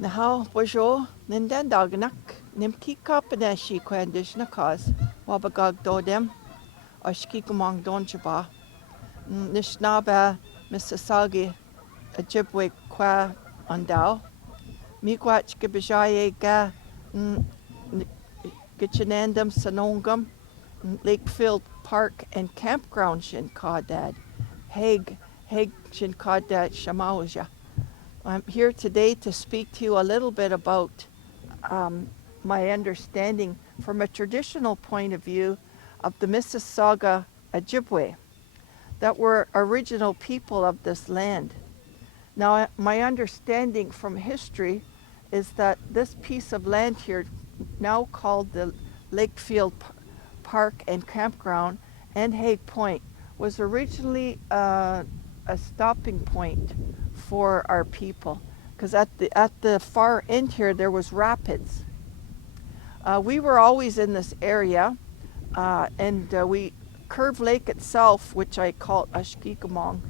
Nahal Bojo, Nindandagnak, Nimki Kapaneshi Quendish Nakas, Wabagag Dodem, Ashkikamong Donjaba, Nishnaba, Mississauga, Ojibwe Kwa Andao, Miigwech Gibijaye Ga, Gichinandam Sanongam, Lakefield Park and Campground Shin Kaudad, Haig Shin Kaudad Shamauja. I'm here today to speak to you a little bit about my understanding from a traditional point of view of the Mississauga Ojibwe that were original people of this land. Now, my understanding from history is that this piece of land here, now called the Lakefield Park and Campground and Haig Point, was originally a stopping point for our people, because at the far end here there was rapids. We were always in this area, and we Curve Lake itself, which I call Ashkikamong,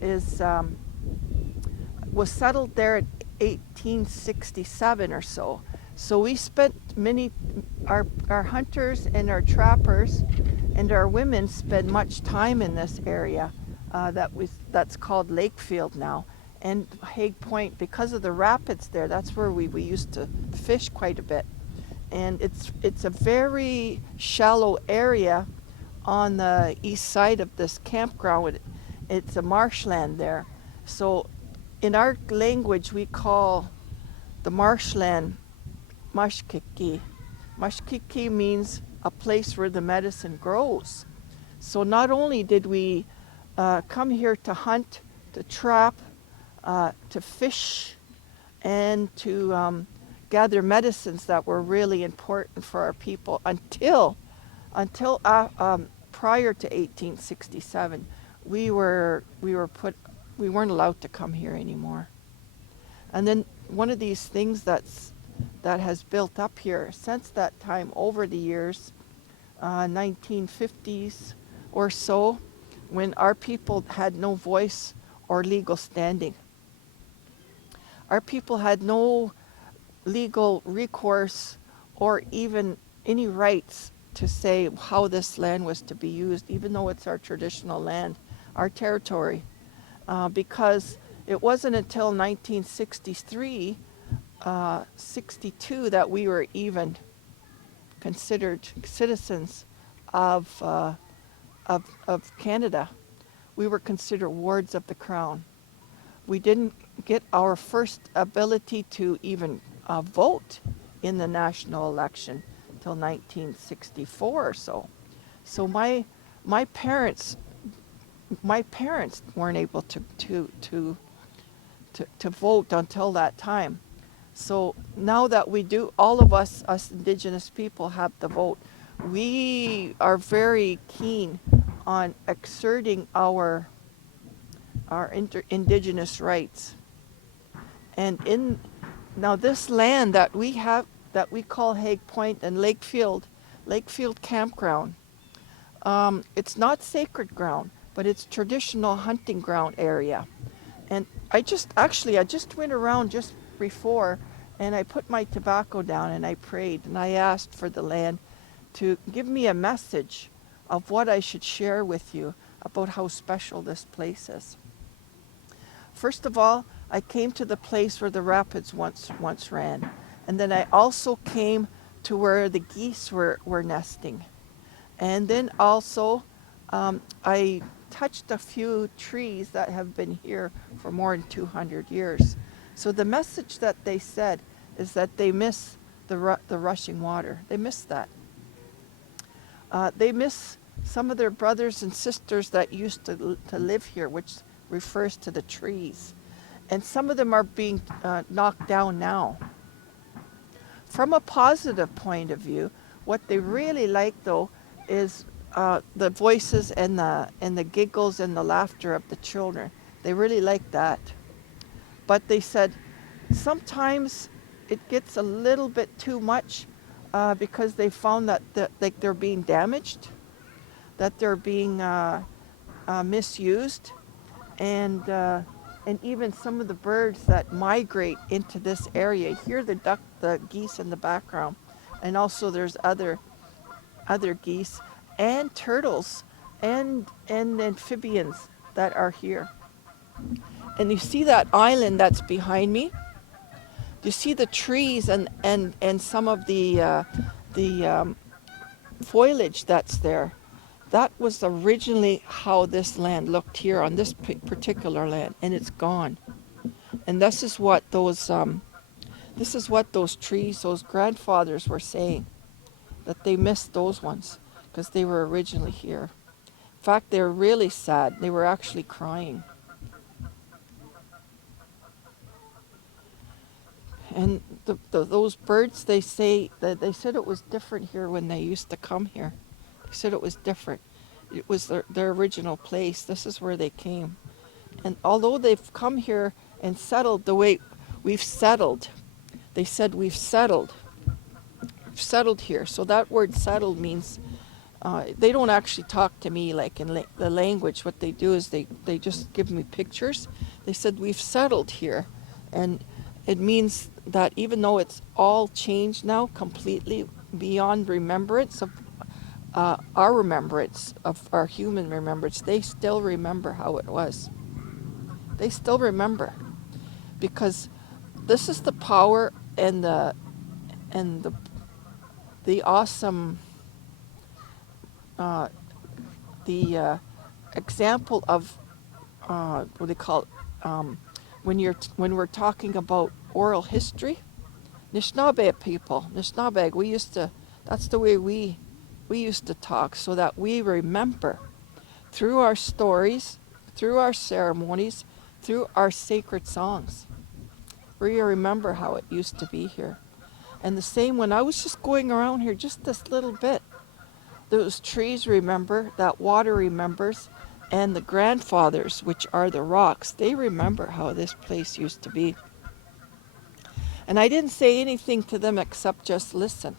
is was settled there in 1867 or so. So we spent our hunters and our trappers and our women spent much time in this area that's called Lakefield now. And Haig Point, because of the rapids there, that's where we used to fish quite a bit. And it's a very shallow area on the east side of this campground. It's a marshland there. So in our language, we call the marshland Mashkiki. Mashkiki means a place where the medicine grows. So not only did we come here to hunt, to trap, to fish, and to gather medicines that were really important for our people until prior to 1867, we weren't allowed to come here anymore. And then one of these things that has built up here since that time over the years, 1950s or so, when our people had no voice or legal standing. Our people had no legal recourse or even any rights to say how this land was to be used, even though it's our traditional land, our territory, because it wasn't until 1963, 62 that we were even considered citizens of Canada. We were considered wards of the Crown. We didn't get our first ability to even vote in the national election till 1964 or so. So my parents weren't able to vote until that time. So now that we do, all of us Indigenous people have the vote. We are very keen on exerting our Indigenous rights. And now this land that we have, that we call Haig Point and Lakefield Campground, it's not sacred ground, but it's traditional hunting ground area. And I just went around just before, and I put my tobacco down and I prayed and I asked for the land to give me a message of what I should share with you about how special this place is. First of all, I came to the place where the rapids once ran, and then I also came to where the geese were nesting. And then also I touched a few trees that have been here for more than 200 years. So the message that they said is that they miss the rushing water. They miss that. They miss some of their brothers and sisters that used to live here, which refers to the trees. And some of them are being knocked down now. From a positive point of view, what they really like, though, is the voices and the giggles and the laughter of the children. They really like that. But they said sometimes it gets a little bit too much because they found that they're being damaged, that they're being misused, and and even some of the birds that migrate into this area. Here the duck, the geese in the background, and also there's other geese and turtles and amphibians that are here. And you see that island that's behind me? You see the trees and some of the foliage that's there. That was originally how this land looked here on this particular land, and it's gone. And this is what those trees, those grandfathers were saying, that they missed those ones because they were originally here. In fact, they were really sad. They were actually crying. And those birds, they say that they said it was different here when they used to come here. They said it was different. It was their original place. This is where they came. And although they've come here and settled the way we've settled, they said we've settled here. So that word settled means they don't actually talk to me like in the language. What they do is they just give me pictures. They said we've settled here. And it means that even though it's all changed now completely beyond remembrance of our remembrance, of our human remembrance, they still remember how it was. They still remember because this is the power and the awesome uh, the example of what do they call it? When we're talking about oral history. Nishnawbe people, Nishnawbe, that's the way we used to talk, so that we remember through our stories, through our ceremonies, through our sacred songs. We remember how it used to be here. And the same when I was just going around here just this little bit, those trees remember, that water remembers, and the grandfathers, which are the rocks, they remember how this place used to be. And I didn't say anything to them except just listen.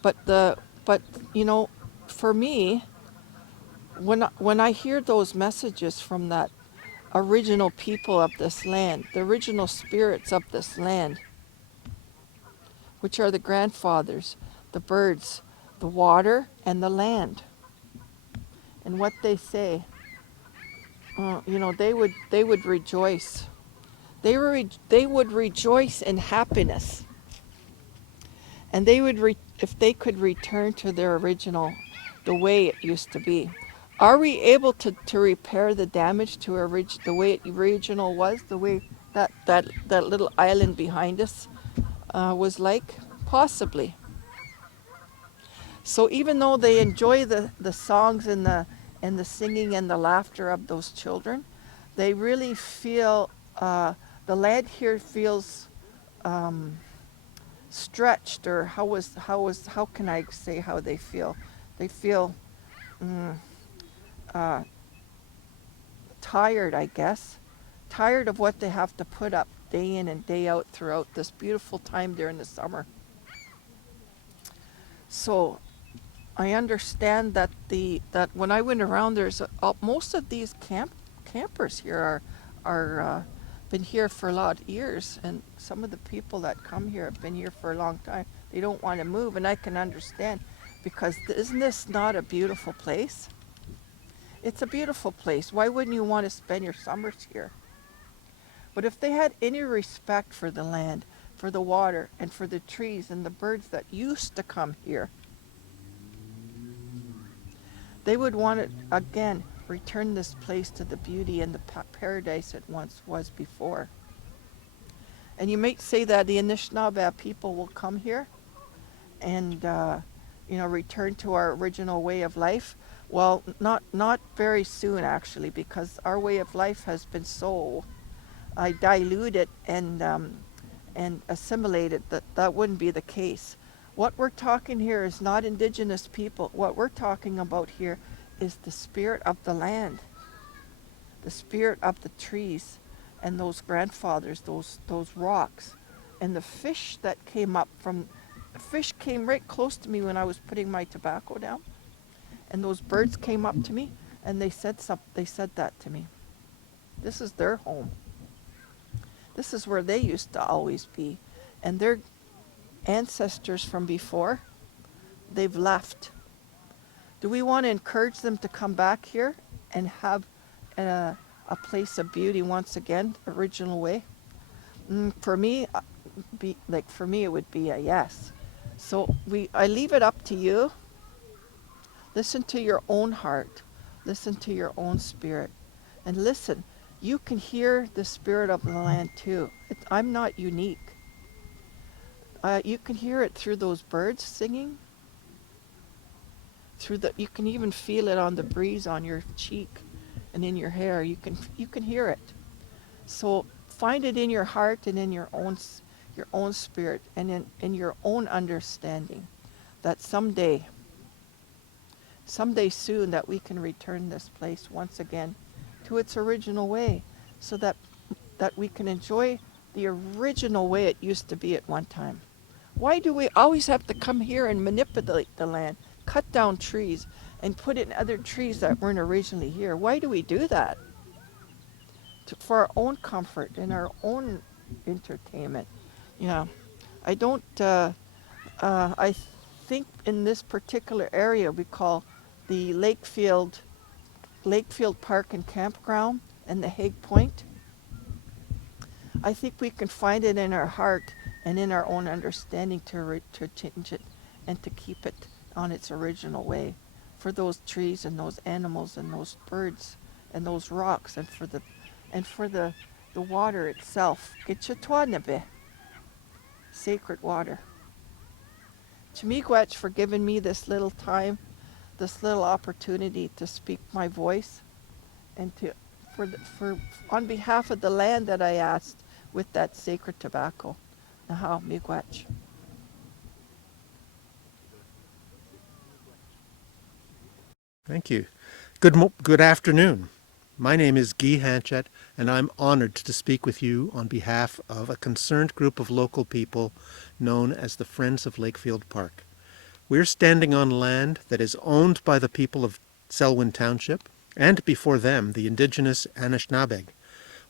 But you know, for me, when I hear those messages from that original people of this land, the original spirits of this land, which are the grandfathers, the birds, the water, and the land, and what they say, you know, they would rejoice. They would rejoice in happiness, and they would if they could return to their original, the way it used to be. Are we able to repair the damage to the way it original was, the way that little island behind us was like? Possibly. So even though they enjoy the songs and the singing and the laughter of those children, they really feel the land here feels stretched, or how can I say how they feel? They feel mm, uh, tired, I guess, tired of what they have to put up day in and day out throughout this beautiful time during the summer. So I understand that that when I went around, there's most of these campers here are been here for a lot of years, and some of the people that come here have been here for a long time. They don't want to move, and I can understand, because isn't this not a beautiful place? It's a beautiful place. Why wouldn't you want to spend your summers here? But if they had any respect for the land, for the water, and for the trees and the birds that used to come here, they would want to, again, return this place to the beauty and the paradise it once was before. And you might say that the Anishinaabe people will come here and, return to our original way of life. Well, not very soon, actually, because our way of life has been so diluted and assimilated that wouldn't be the case. What we're talking here is not indigenous people. What we're talking about here is the spirit of the land, the spirit of the trees, and those grandfathers, those rocks, and the fish that came up from. Fish came right close to me when I was putting my tobacco down, and those birds came up to me, and they said that to me. This is their home. This is where they used to always be. And their ancestors from before, they've left. Do we want to encourage them to come back here and have a place of beauty once again, original way? For me, for me, it would be a yes. So I leave it up to you. Listen to your own heart. Listen to your own spirit. And listen, you can hear the spirit of the land too. I'm not unique. You can hear it through those birds singing. You can even feel it on the breeze on your cheek and in your hair. You can hear it. So find it in your heart and in your own spirit and in your own understanding that someday soon that we can return this place once again to its original way so that we can enjoy the original way it used to be at one time. Why do we always have to come here and manipulate the land, cut down trees, and put in other trees that weren't originally here? Why do we do that? For our own comfort and our own entertainment. Yeah, I don't. I think in this particular area we call the Lakefield Park and Campground and the Hague Point. I think we can find it in our heart and in our own understanding to change it and to keep it on its original way for those trees and those animals and those birds and those rocks and for the water itself. Gitchatuanabe, sacred water. Chimigwech for giving me this little time, this little opportunity to speak my voice and for on behalf of the land that I asked with that sacred tobacco. Naha miigwech. Thank you. Good afternoon. My name is Guy Hanchet, and I'm honored to speak with you on behalf of a concerned group of local people known as the Friends of Lakefield Park. We're standing on land that is owned by the people of Selwyn Township, and before them, the indigenous Anishinaabeg.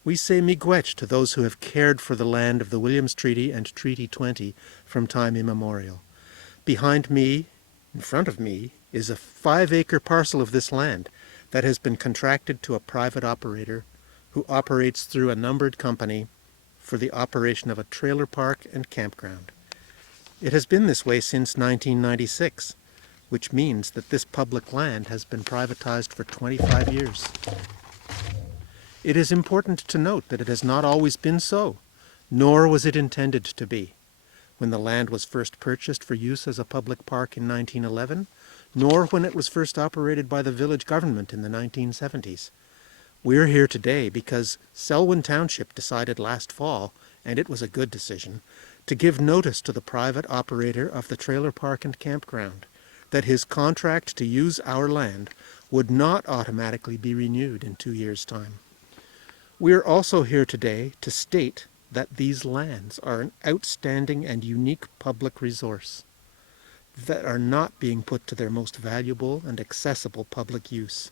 We say miigwech to those who have cared for the land of the Williams Treaty and Treaty 20 from time immemorial. Behind me, in front of me, is a 5-acre parcel of this land that has been contracted to a private operator who operates through a numbered company for the operation of a trailer park and campground. It has been this way since 1996, which means that this public land has been privatized for 25 years. It is important to note that it has not always been so, nor was it intended to be when the land was first purchased for use as a public park in 1911, nor when it was first operated by the village government in the 1970s. We're here today because Selwyn Township decided last fall, and it was a good decision, to give notice to the private operator of the trailer park and campground that his contract to use our land would not automatically be renewed in 2 years' time. We're also here today to state that these lands are an outstanding and unique public resource that are not being put to their most valuable and accessible public use.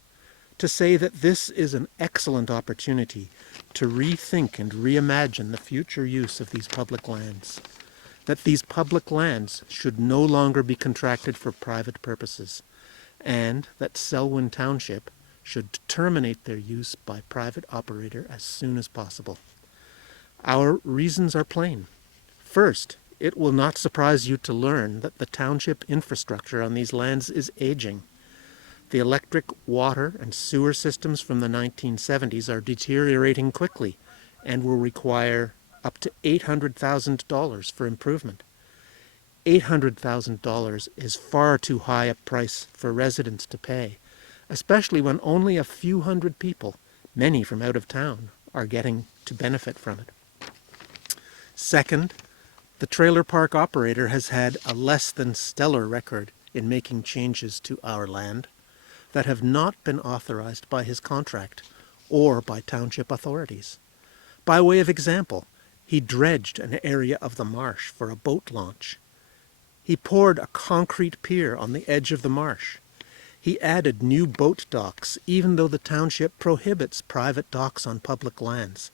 To say that this is an excellent opportunity to rethink and reimagine the future use of these public lands. That these public lands should no longer be contracted for private purposes, and that Selwyn Township should terminate their use by private operator as soon as possible. Our reasons are plain. First, it will not surprise you to learn that the township infrastructure on these lands is aging. The electric, water, and sewer systems from the 1970s are deteriorating quickly and will require up to $800,000 for improvement. $800,000 is far too high a price for residents to pay, especially when only a few hundred people, many from out of town, are getting to benefit from it. Second, the trailer park operator has had a less than stellar record in making changes to our land that have not been authorized by his contract or by township authorities. By way of example, he dredged an area of the marsh for a boat launch. He poured a concrete pier on the edge of the marsh. He added new boat docks, even though the township prohibits private docks on public lands.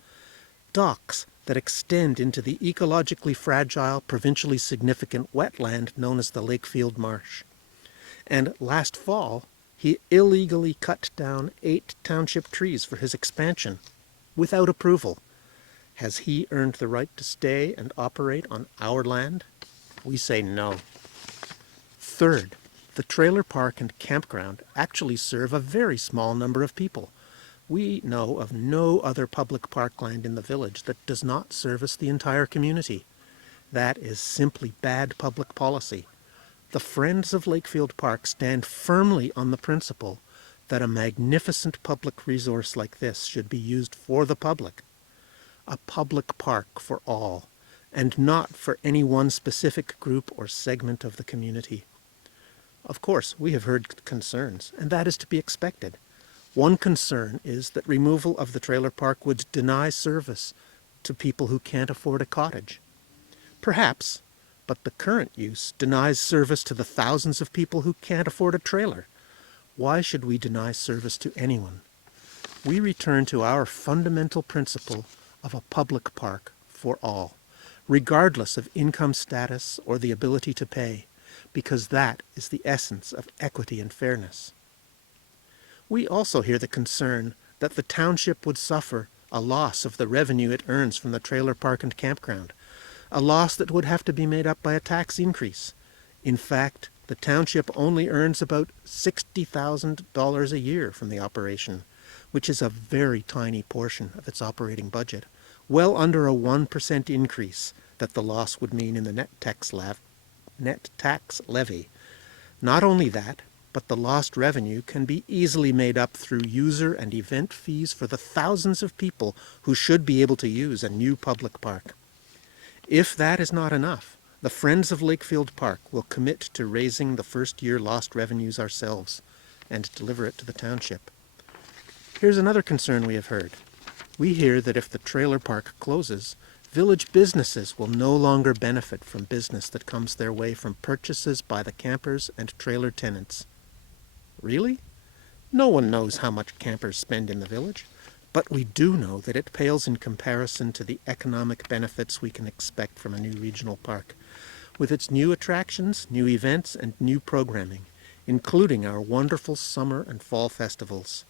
Docks that extend into the ecologically fragile, provincially significant wetland known as the Lakefield Marsh. And last fall, he illegally cut down 8 township trees for his expansion, without approval. Has he earned the right to stay and operate on our land? We say no. Third, the trailer park and campground actually serve a very small number of people. We know of no other public parkland in the village that does not service the entire community. That is simply bad public policy. The Friends of Lakefield Park stand firmly on the principle that a magnificent public resource like this should be used for the public. A public park for all, and not for any one specific group or segment of the community. Of course, we have heard concerns, and that is to be expected. One concern is that removal of the trailer park would deny service to people who can't afford a cottage. Perhaps, but the current use denies service to the thousands of people who can't afford a trailer. Why should we deny service to anyone? We return to our fundamental principle of a public park for all, regardless of income status or the ability to pay, because that is the essence of equity and fairness. We also hear the concern that the township would suffer a loss of the revenue it earns from the trailer park and campground, a loss that would have to be made up by a tax increase. In fact, the township only earns about $60,000 a year from the operation, which is a very tiny portion of its operating budget, well under a 1% increase that the loss would mean in the net tax levy. Not only that, but the lost revenue can be easily made up through user and event fees for the thousands of people who should be able to use a new public park. If that is not enough, the Friends of Lakefield Park will commit to raising the first-year lost revenues ourselves and deliver it to the township. Here's another concern we have heard. We hear that if the trailer park closes, village businesses will no longer benefit from business that comes their way from purchases by the campers and trailer tenants. Really? No one knows how much campers spend in the village, but we do know that it pales in comparison to the economic benefits we can expect from a new regional park, with its new attractions, new events, and new programming, including our wonderful summer and fall festivals.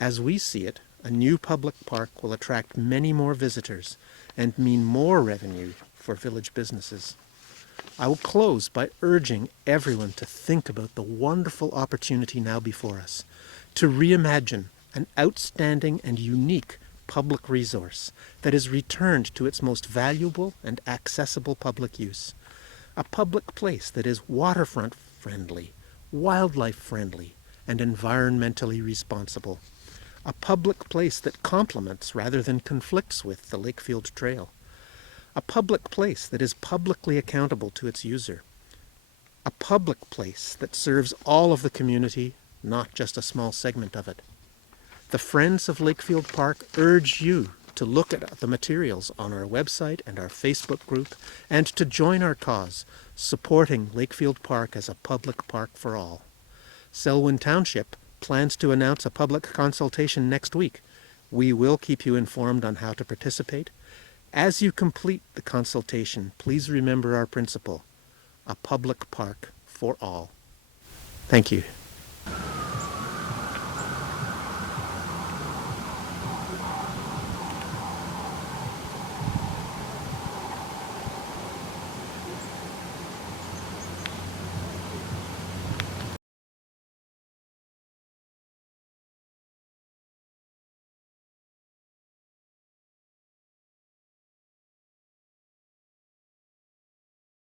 As we see it, a new public park will attract many more visitors and mean more revenue for village businesses. I will close by urging everyone to think about the wonderful opportunity now before us, to reimagine an outstanding and unique public resource that is returned to its most valuable and accessible public use. A public place that is waterfront friendly, wildlife friendly, and environmentally responsible. A public place that complements rather than conflicts with the Lakefield Trail. A public place that is publicly accountable to its user. A public place that serves all of the community, not just a small segment of it. The Friends of Lakefield Park urge you to look at the materials on our website and our Facebook group and to join our cause, supporting Lakefield Park as a public park for all. Selwyn Township plans to announce a public consultation next week. We will keep you informed on how to participate. As you complete the consultation, please remember our principle, a public park for all. Thank you.